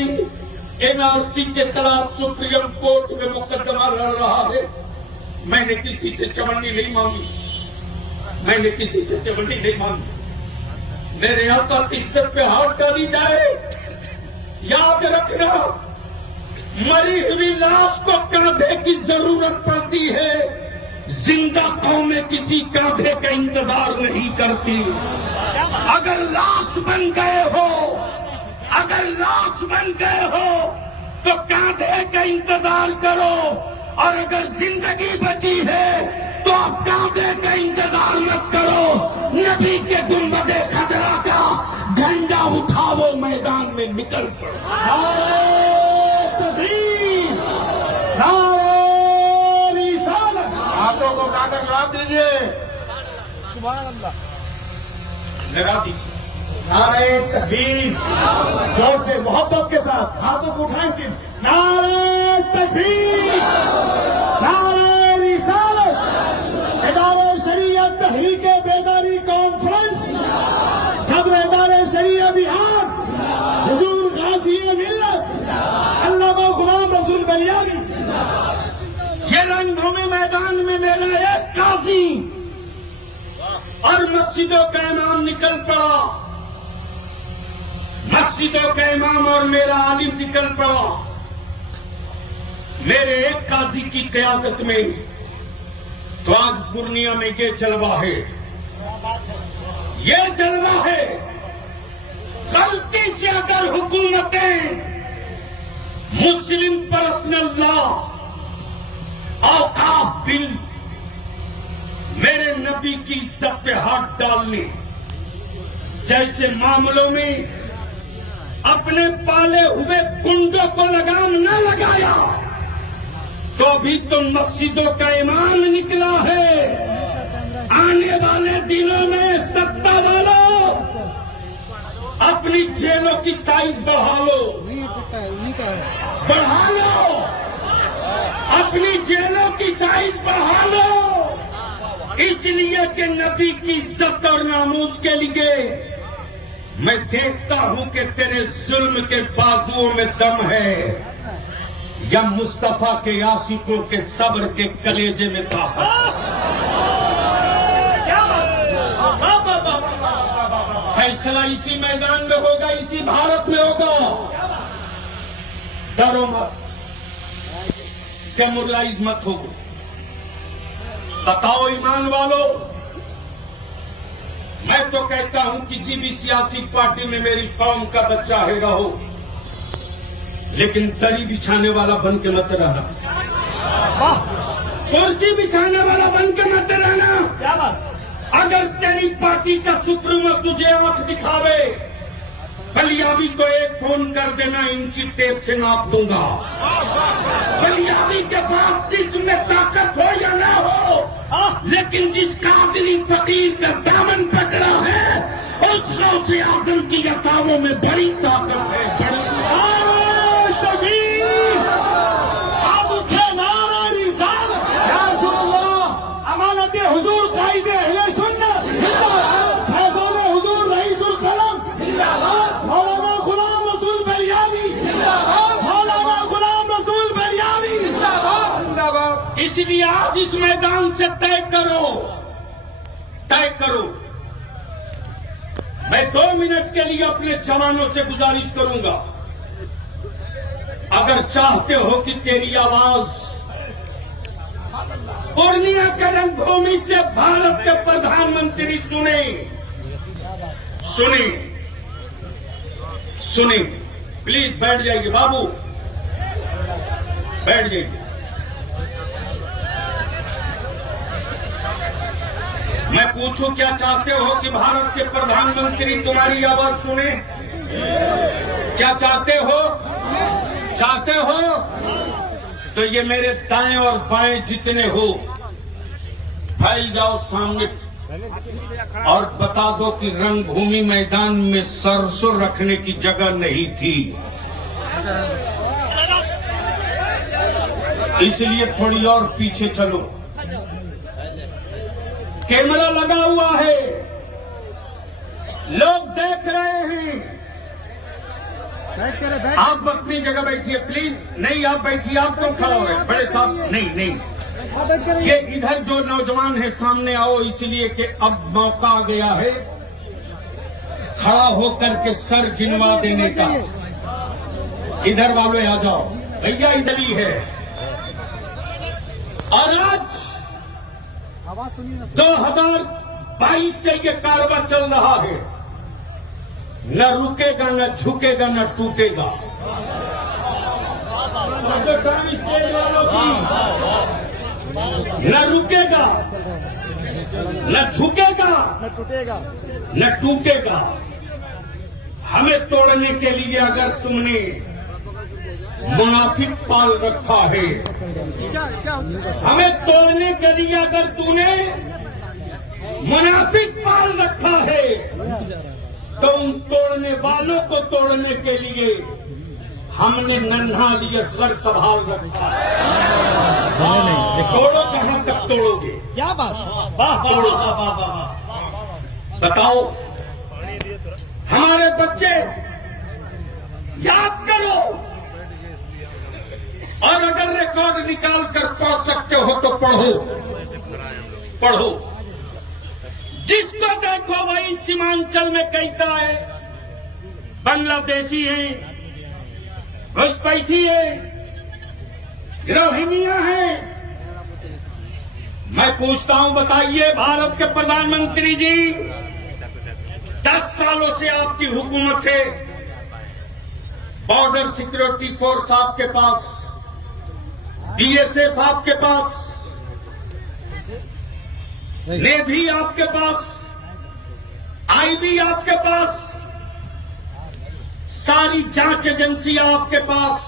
NRC के खिलाफ supreme court में मुकदमा लड़ रहा है। मैंने किसी से चवन्नी नहीं मांगी, मैंने किसी से चवन्नी नहीं मांगी। मेरे आका की इज्जत पे हाथ डाली जाए, याद रखना मरी हुई लाश को कांधे की जरूरत पड़ती है, जिंदा कौमें किसी कांधे का इंतजार नहीं करती। अगर लाश बन गए हो, अगर लाश बन गए हो तो कांधे का इंतजार करो, और अगर जिंदगी बची है तो आप कांधे का इंतजार मत करो। नबी के गुंबदे खजरा का झंडा उठाओ, मैदान में निकल पड़ो। आप लोगों को कागज जवाब दीजिए। सुभान अल्लाह। लगा दीजिए। नारे तकबीर, जोर से मोहब्बत के साथ हाथों को उठाएं सिर्फ। नारे तकबीर, नारे रिसालत, इदारे शरीयत तहरीक बेदारी कॉन्फ्रेंस, सदर इदारे शरीयत बिहार, हुजूर गाजी मिल्लत अल्लामा गुलाम रसूल बलियानी। ये रंगभूमि मैदान में मेरा एक काजी और मस्जिदों का इमाम निकल पड़ा, मस्जिदों का इमाम और मेरा आलिम निकल पड़ा। मेरे एक काजी की क़यादत में तो आज पूर्णिया में ये जलवा है, ये जलवा है। गलती से अगर हुकूमतें मुस्लिम पर्सनल लॉ, औकाफ बिल, मेरे नबी की इज्जत पे हाथ डालने जैसे मामलों में अपने पाले हुए गुंडों को लगाम न लगाया तो अभी तो मस्जिदों का इमाम निकला है। आने वाले दिनों में सत्ता वालों अपनी जेलों की साइज बढ़ा लो, बढ़ा लो, अपनी जेलों की साइज बढ़ा लो, इसलिए कि नबी की इज्जत और नामूस के लिए। मैं देखता हूं कि तेरे जुल्म के बाजुओं में दम है या मुस्तफा के आशिकों के सब्र के कलेजे में ताकत। फैसला इसी मैदान में होगा, इसी भारत में होगा। डरो मत, डेमोरलाइज मत हो। बताओ ईमान वालों, मैं तो कहता हूं किसी भी सियासी पार्टी में मेरी कौम का बच्चा है रहो, लेकिन दरी बिछाने वाला बन के मत रहना, कुर्सी बिछाने वाला बन के मत रहना। अगर तेरी पार्टी का सुप्रीमो तुझे आंख दिखावे, बलियाबी को एक फोन कर देना, इंची टेप से नाप दूंगा। बलियाबी के पास जिसमें ताकत हो या ना हो, लेकिन जिस कादिरी फकीर का दामन पकड़ा है, उस गौसे आजम की अताओं में बड़ी ताकत है। आप उठे नारा रिसालत, या रसूलल्लाह, अमानत हुजूर कायदे अहले सुन्नत, फैज़ान हुजूर रईसुल कलम, मौलाना गुलाम रसूल बलियानी, मौलाना गुलाम रसूल बलियानी जिंदाबाद। इसलिए आज इस मैदान से तय करो, तय करो। मैं 2 मिनट के लिए अपने जवानों से गुजारिश करूंगा, अगर चाहते हो कि तेरी आवाज पूर्णिया के रंगभूमि से भारत के प्रधानमंत्री सुने, सुने, सुने। प्लीज बैठ जाइए बाबू, बैठ जाइए। मैं पूछूं क्या चाहते हो कि भारत के प्रधानमंत्री तुम्हारी आवाज सुने? क्या चाहते हो? चाहते हो तो ये मेरे दाएं और बाएं जितने हो फैल जाओ सामने और बता दो कि रंगभूमि मैदान में सरसों रखने की जगह नहीं थी, इसलिए थोड़ी और पीछे चलो। कैमरा लगा हुआ है, लोग देख रहे हैं, आप अपनी जगह बैठिए प्लीज। नहीं आप बैठिए, आप क्यों खड़ा हो रहे हैं बड़े साहब? नहीं नहीं, ये इधर जो नौजवान है सामने आओ, इसलिए कि अब मौका आ गया है खड़ा होकर के सर गिनवा देने का। इधर वाले आ जाओ भैया, इधर ही है। और आज 2022 से ये कारवा चल रहा है, न रुकेगा न झुकेगा न टूटेगा। न रुकेगा न झुकेगा न टूटेगा। हमें तोड़ने के लिए अगर तुमने मुनाफिक पाल रखा है, हमें तोड़ने के लिए अगर तूने मुनाफिक पाल रखा है, तो उन तोड़ने वालों को तोड़ने के लिए हमने नन्हा असगर संभाल रखा है। तोड़ो, कहां तक तोड़ोगे? क्या बात, तोड़ो। बताओ हमारे बच्चे, याद करो, और अगर रिकॉर्ड निकाल कर पढ़ सकते हो तो पढ़ो, पढ़ो। जिसको देखो वही सीमांचल में कहता है बांग्लादेशी है, घुसपैठी है, रोहिंग्या है। मैं पूछता हूं, बताइए भारत के प्रधानमंत्री जी, 10 सालों से आपकी हुकूमत है, बॉर्डर सिक्योरिटी फोर्स आपके पास, बीएसएफ आपके पास, नेवी आपके पास, आईबी आपके पास, सारी जांच एजेंसियां आपके पास।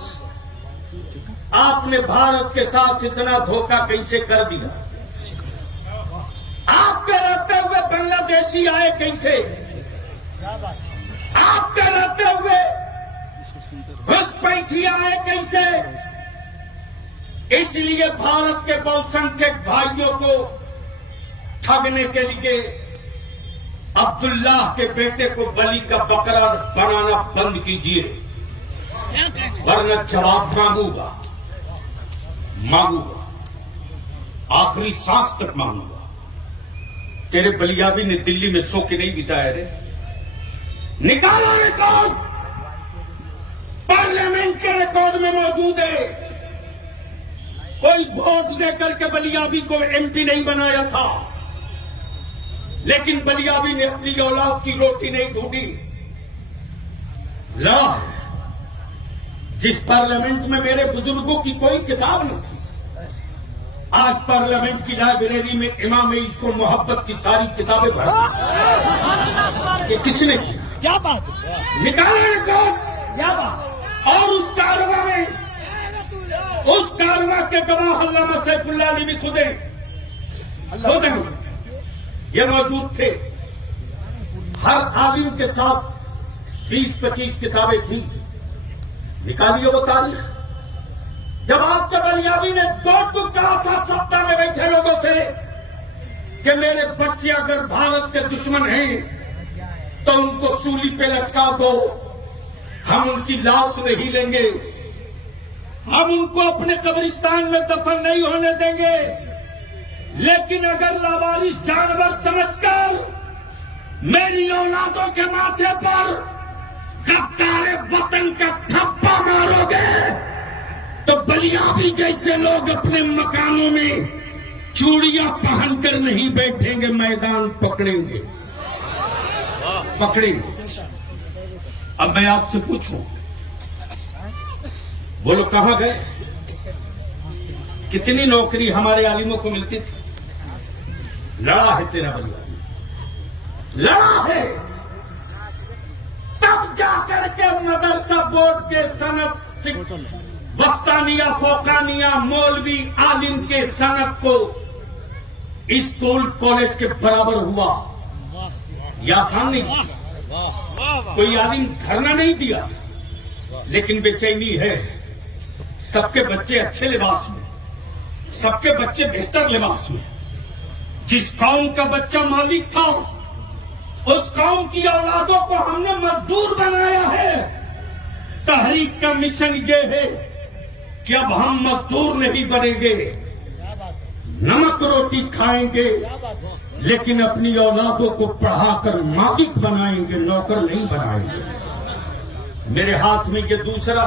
आपने भारत के साथ इतना धोखा कैसे कर दिया? आपके रहते हुए बांग्लादेशी आए कैसे? आपके रहते हुए घुसपैठी आए कैसे? इसलिए भारत के बहुसंख्यक भाइयों को ठगने के लिए अब्दुल्लाह के बेटे को बलि का बकरा बनाना बंद कीजिए, वरना जवाब मांगूंगा, आखिरी सांस तक मांगूंगा। तेरे बलियाबी ने दिल्ली में सो के नहीं बिताया रे। निकालो रिकॉर्ड, पार्लियामेंट के रिकॉर्ड में मौजूद है। कोई वोट देकर के बलियाबी को एमपी नहीं बनाया था, लेकिन बलियाबी ने अपनी औलाद की रोटी नहीं ढूंढी। लॉ, जिस पार्लियामेंट में मेरे बुजुर्गों की कोई किताब नहीं थी, आज पार्लियामेंट की लाइब्रेरी में इमाम इसको मोहब्बत की सारी किताबें भर दी। ये किसने की? क्या बात, निकाला रिकॉर्ड। क्या बात। और उस कारवा में, उस कारवा के गवाह अल्लामा सैफुल्लाह अली भी खुद ये मौजूद थे। हर आलिम के साथ 20-25 किताबें थी। निकालिए वो तारीख, जब आपके बलियाबी ने दो कहा था सत्ता में बैठे लोगों से कि मेरे बच्चे अगर भारत के दुश्मन हैं तो उनको सूली पे लटका दो, हम उनकी लाश नहीं लेंगे, हम उनको अपने कब्रिस्तान में दफन नहीं होने देंगे। लेकिन अगर लावारिस जानवर समझकर मेरी औलादों के माथे पर गद्दारे वतन का थप्पा मारोगे तो बलियाबी जैसे लोग अपने मकानों में चूड़ियां पहनकर नहीं बैठेंगे, मैदान पकड़ेंगे, पकड़ेंगे। अब मैं आपसे पूछूं, बोलो कहां गए? कितनी नौकरी हमारे आलिमों को मिलती थी? लड़ा है तेरा बलियाबी, लड़ा है। तब जाकर के मदरसा बोर्ड के सनद, बस्तानिया, फोकानिया, मौलवी, आलिम के सनद को स्कूल कॉलेज के बराबर हुआ। यह आसान नहीं, कोई आलिम धरना नहीं दिया, लेकिन बेचैनी है। सबके बच्चे अच्छे लिबास में, सबके बच्चे बेहतर लिबास में। जिस कौम का बच्चा मालिक था, उस कौम की औलादों को हमने मजदूर बनाया है। तहरीक का मिशन ये है कि अब हम मजदूर नहीं बनेंगे, नमक रोटी खाएंगे, लेकिन अपनी औलादों को पढ़ाकर मालिक बनाएंगे, नौकर नहीं बनाएंगे। मेरे हाथ में ये दूसरा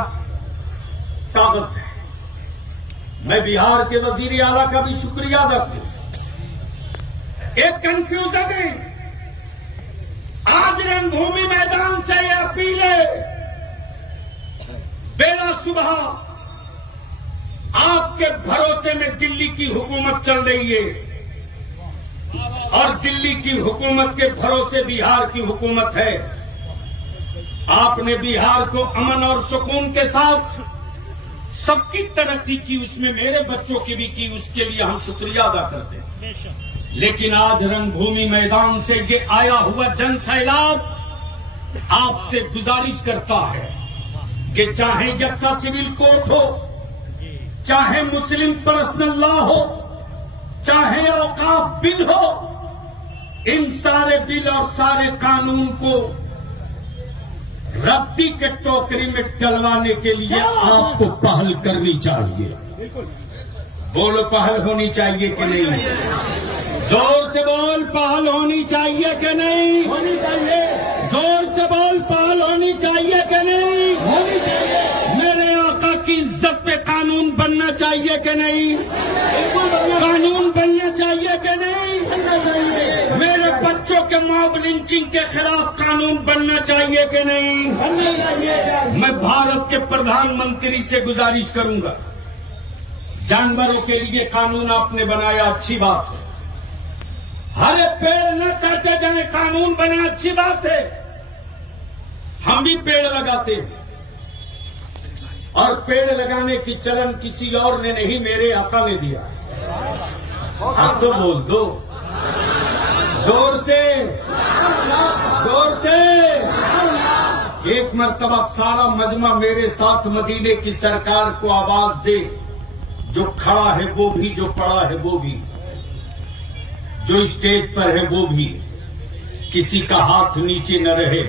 कागज है। मैं बिहार के वजीर आला का भी शुक्रिया अदा करूं। एक कंफ्यूजन है, आज रंगभूमि मैदान से यह अपील है, बेला सुबह आपके भरोसे में दिल्ली की हुकूमत चल रही है और दिल्ली की हुकूमत के भरोसे बिहार की हुकूमत है। आपने बिहार को अमन और सुकून के साथ सबकी तरक्की की, उसमें मेरे बच्चों की भी की, उसके लिए हम शुक्रिया अदा करते हैं। लेकिन आज रंगभूमि मैदान से ये आया हुआ जन सैलाब आपसे गुजारिश करता है कि चाहे यक्सा सिविल कोर्ट हो, चाहे मुस्लिम पर्सनल लॉ हो, चाहे औकाफ बिल हो, इन सारे बिल और सारे कानून को रद्दी के टोकरी में डलवाने के लिए आपको पहल करनी चाहिए। बोलो, पहल होनी चाहिए कि नहीं? जोर से बोल, पहल होनी चाहिए कि नहीं? होनी चाहिए। जोर से बोल, पहल होनी चाहिए कि नहीं? होनी चाहिए। मेरे आका की इज्जत पे कानून बनना चाहिए कि नहीं? बिल्कुल बनना कानून बनना चाहिए कि नहीं? बनना चाहिए। मेरे बच्चों के मॉब लिंचिंग के खिलाफ कानून बनना चाहिए कि नहीं? बनना चाहिए। मैं भारत के प्रधानमंत्री से गुजारिश करूंगा, जानवरों के लिए कानून आपने बनाया, अच्छी बात है। हरे पेड़ न काटे जाए, कानून बना, अच्छी बात है। हम भी पेड़ लगाते हैं और पेड़ लगाने की चलन किसी और ने नहीं, मेरे आका ने दिया। आप तो बोल दो जोर से, जोर से। एक मर्तबा सारा मजमा मेरे साथ मदीने की सरकार को आवाज दे, जो खड़ा है वो भी, जो पड़ा है वो भी, जो स्टेज पर है वो भी, किसी का हाथ नीचे न रहे।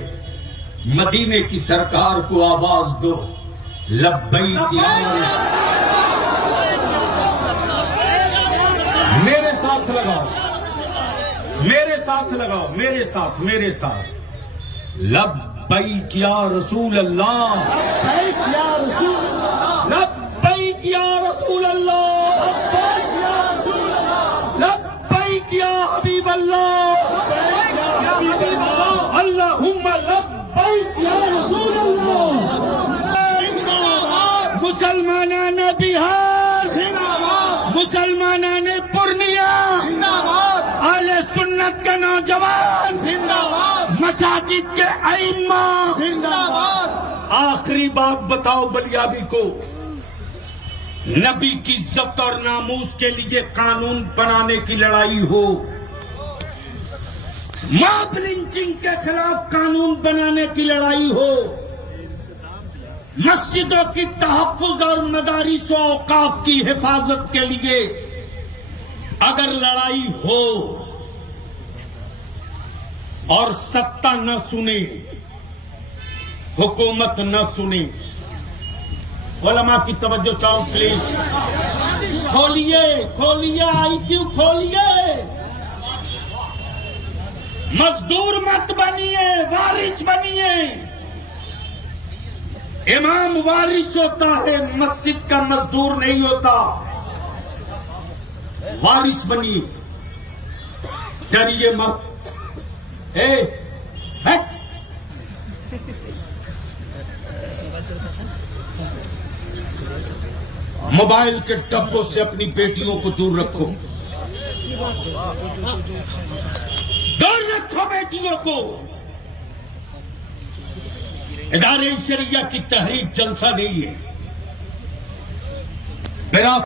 मदीने की सरकार को आवाज दो, लब्बैक या मेरे साथ लगाओ, मेरे साथ लगाओ, मेरे साथ, मेरे साथ। लब्बैक या रसूल अल्लाह, लब्बैक या रसूल अल्लाह, लब्बैक या रसूल अल्लाह, लब्बैक या रसूल अल्लाह, लब्बैक या हबीब अल्लाह, लब्बैक या हबीब अल्लाह, अल्लाहुम्मा लब्बैक या रसूल अल्लाह। मुसलमानाने बिहार, जिंदाबाद। मुसलमानाने पूर्णिया, जिंदाबाद। आले सुन्नत के नौजवान, जिंदाबाद। मसाजिद के अइम्मा, जिंदाबाद। आखिरी बात बताओ बलियाबी को, नबी की इज्जत और नामूस के लिए कानून बनाने की लड़ाई हो, मॉब लिंचिंग के खिलाफ कानून बनाने की लड़ाई हो, मस्जिदों की तहफ्फुज और मदारिस व औकाफ की हिफाजत के लिए अगर लड़ाई हो और सत्ता न सुने, हुकूमत न सुने, उलमा की तवज्जो चाहो प्लीज। खोलिए, खोलिए IQ, खोलिए। मजदूर मत बनिए, वारिस बनिए। इमाम वारिस होता है, मस्जिद का मजदूर नहीं होता। वारिस बनिए, डरिए मत। है? मोबाइल के डब्बों से अपनी बेटियों को दूर रखो, दूर रखो बेटियों को। इदारे शरिया की तहरीक जलसा नहीं है। मेरा